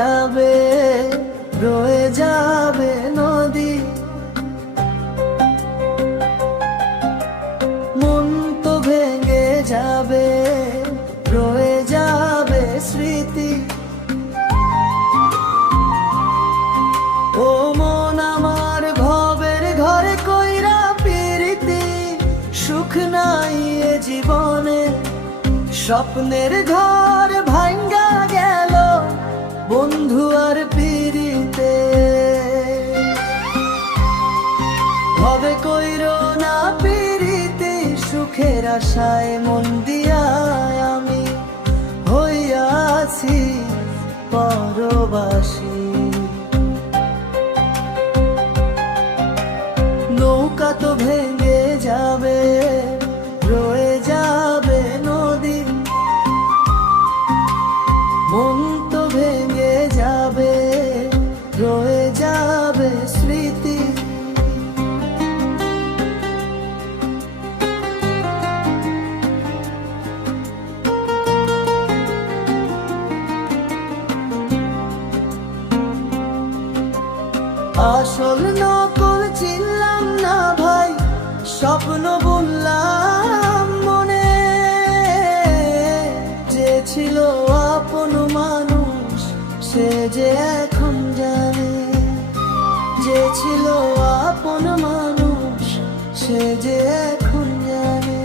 যাবে, রয়ে যাবে নদী। মন তো ভেঙে যাবে, রয়ে যাবে স্মৃতি। ও মন আমার ভবের ঘরে কইরা পিরিতি, সুখ নাই এ জীবনে, স্বপ্নের ঘর ভাঙ্গা গেল বন্ধু আর পিরিতে। ভবে কইরো না পিরিতি, সুখের আশায় মন দিয়া আমি হইয়াছি পরবাসী। নৌকা তো ভেঙে যাবে, রয়ে যাবে নদী। মন তো ভেঙে যাবে, রয়ে যাবে স্মৃতি। আসল নকল চিনলাম না ভাই, স্বপ্ন বললাম মনে। যে ছিল আপন মানুষ সে যে এখন জানে, যে ছিল আপন মানুষ সে যে এখন জানে।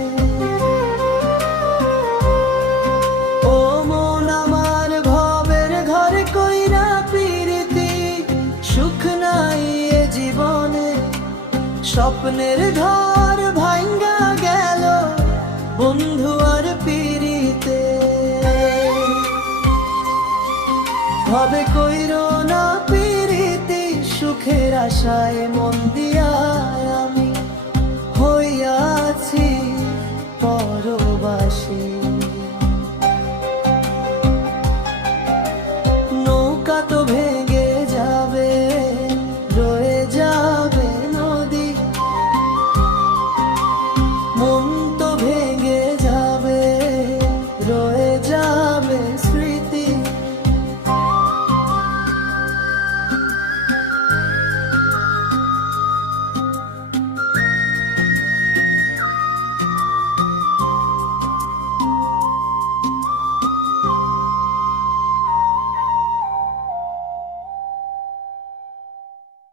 ও মন আমার ভবের ঘরে কইরা পিরিতি, সুখ নাই এ জীবনে, স্বপ্নের ঘর ভাঙ্গা গেল বন্ধু আর পিরিতে। ভবে কইরো না পিরিতি, সুখের আশায় মন দিয়া